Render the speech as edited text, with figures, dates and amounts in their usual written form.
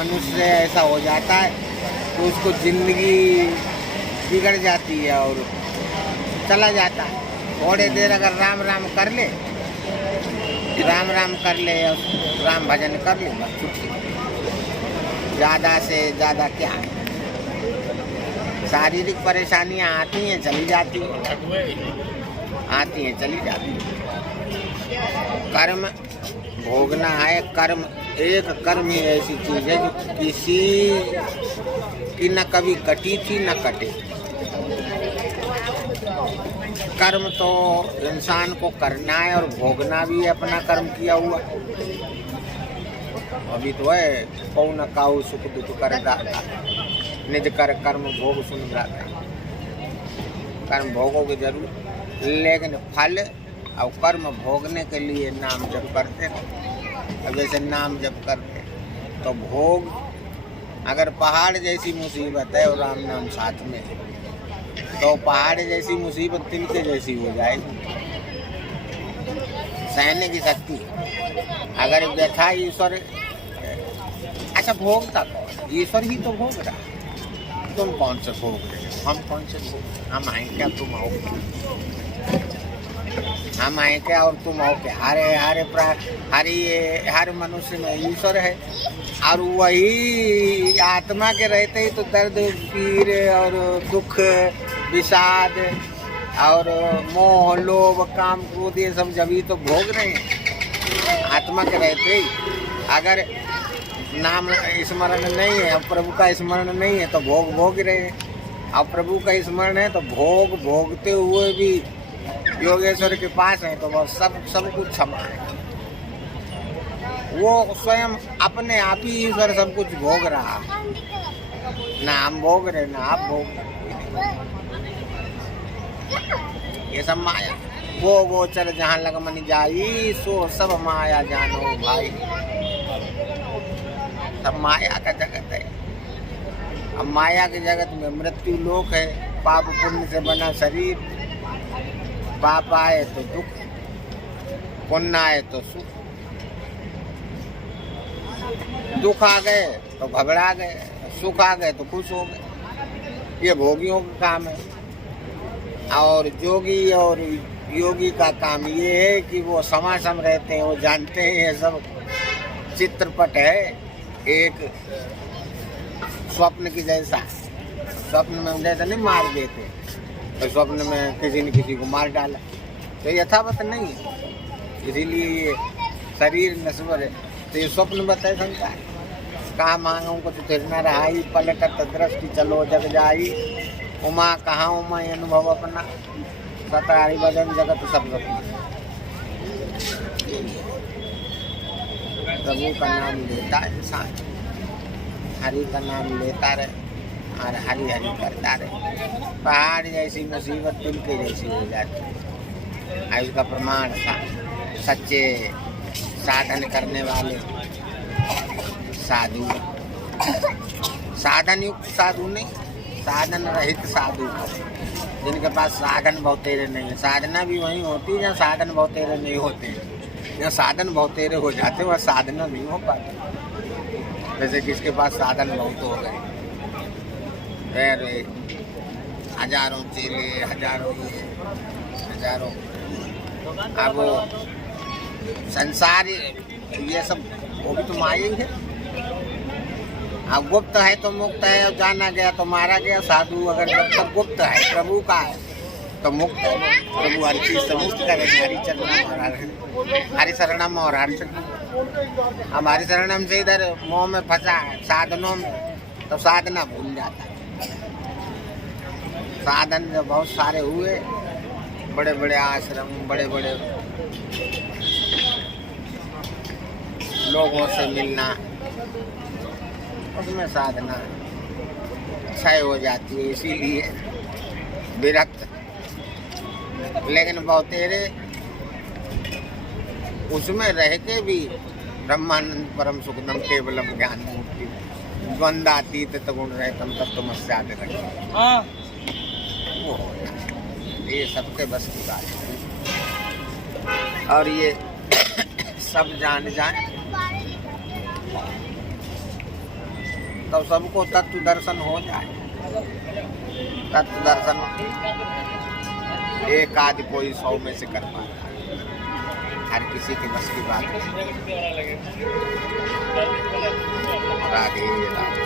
मनुष्य ऐसा हो जाता है तो उसको जिंदगी बिगड़ जाती है और चला जाता है। थोड़े देर अगर राम राम कर ले, राम राम कर ले और राम भजन कर ले, बस छुट्टी। ज़्यादा से ज़्यादा क्या है, शारीरिक परेशानियां आती हैं चली जाती हैं, आती हैं चली जाती हैं। कर्म भोगना है। कर्म एक कर्म ही ऐसी चीज है जो किसी की न कभी कटी थी न कटे। कर्म तो इंसान को करना है और भोगना भी है अपना कर्म किया हुआ। अभी तो है कौ न काऊ सुख दुख कर दाता, निज कर कर्म भोग सुन जाता। कर्म भोगोगे जरूर, लेकिन फल और कर्म भोगने के लिए नाम जप करते हैं। अब जैसे नाम जप करते तो भोग, अगर पहाड़ जैसी मुसीबत है और राम नाम साथ में है तो पहाड़ जैसी मुसीबत तिनके जैसी हो जाएगी। सहने की शक्ति अगर व्यथा ईश्वर, अच्छा भोगता कौन? ईश्वर ही तो भोग रहा। तुम कौन से भोग रहे हो? हम कौन से भोग? हम आए क्या तुम आओ? हम आए क्या और तुम आओ क्या? हर मनुष्य में ईश्वर है और वही आत्मा के रहते ही तो दर्द पीर और दुख विषाद और मोह लोभ काम क्रोध ये सब जब ही तो भोग रहे हैं आत्मा के रहते ही। अगर नाम स्मरण नहीं है, अब प्रभु का स्मरण नहीं है तो भोग भोग रहे हैं। अब प्रभु का स्मरण है तो भोग भोगते हुए भी योगेश्वर के पास है तो वह सब कुछ क्षमा है। वो स्वयं अपने आप ही ईश्वर सब कुछ भोग रहा है, ना हम भोग रहे ना आप भोग रहे। ये सब माया। वो गोचर जहाँ लग मन जाई, सो सब माया जानो भाई। सब माया का जगत है। अब माया के जगत में मृत्यु लोक है, पाप पुण्य से बना शरीर। पाप आए तो दुख, पुण्य आए तो सुख। दुख आ गए तो घबरा गए, सुख आ गए तो खुश हो गए। ये भोगियों का काम है। और जोगी और योगी का काम ये है कि वो समासम रहते हैं, वो जानते हैं ये सब चित्रपट है एक स्वप्न की जैसा। स्वप्न में जैसा नहीं मार देते तो स्वप्न में किसी न किसी को मार डाला तो यथावत नहीं है, इसीलिए शरीर नश्वर है। तो ये स्वप्न बताए संसार कहाँ मांगू को तो फिर न रहाई, पलटत दृष्टि चलो जग जाई। उमा कहाँ उमा अनुभव अपना, सतारी बदन जगत सब सपना। प्रभु का नाम लेता इंसान, हरि का नाम लेता रहे और हरि हरि करता रहे। पहाड़ जैसी मुसीबत दिल के जैसी हो जाती है। इसका प्रमाण था सच्चे साधन करने वाले साधु, साधन युक्त साधु नहीं, साधन रहित साधु, जिनके पास साधन बहुतेरे नहीं है। साधना भी वहीं होती है जहाँ साधन बहुतेरे नहीं होते। जहाँ साधन बहुतेरे हो जाते वह साधना नहीं हो पाती। जैसे किसके पास साधन बहुत हो गए, फिर हजारों चेले, हजारों हजारों। अब संसार ये सब वो भी तो माया ही है। अब गुप्त है तो मुक्त है, और जाना गया तो मारा गया। साधु अगर जब तक गुप्त है प्रभु का है तो मुक्त है। प्रभु हर चीज से मुक्त करेंगे। हरि चरणम, हरि शरणम और हरि शरणम। हमारी शरणम से इधर मोह में फंसा है साधनों में तो साधना भूल जाता है। साधन जो बहुत सारे हुए, बड़े बड़े आश्रम, बड़े बड़े लोगों से मिलना, उसमें साधना क्षय हो जाती है, इसीलिए विरक्त। लेकिन बहुतेरे उसमें रह के भी ब्रह्मानंद परम सुखदम केवलम ज्ञान मुक्ति द्वंद्वातीत तगुण रहतम तत्वमस्याद वो ये सबके बस की बात है। और ये सब जान जाए तो सबको तत्व दर्शन हो जाए। तत्व दर्शन एक आदि कोई 100 में से कर पाता है, हर किसी के बस की बात नहीं। राधे राधे।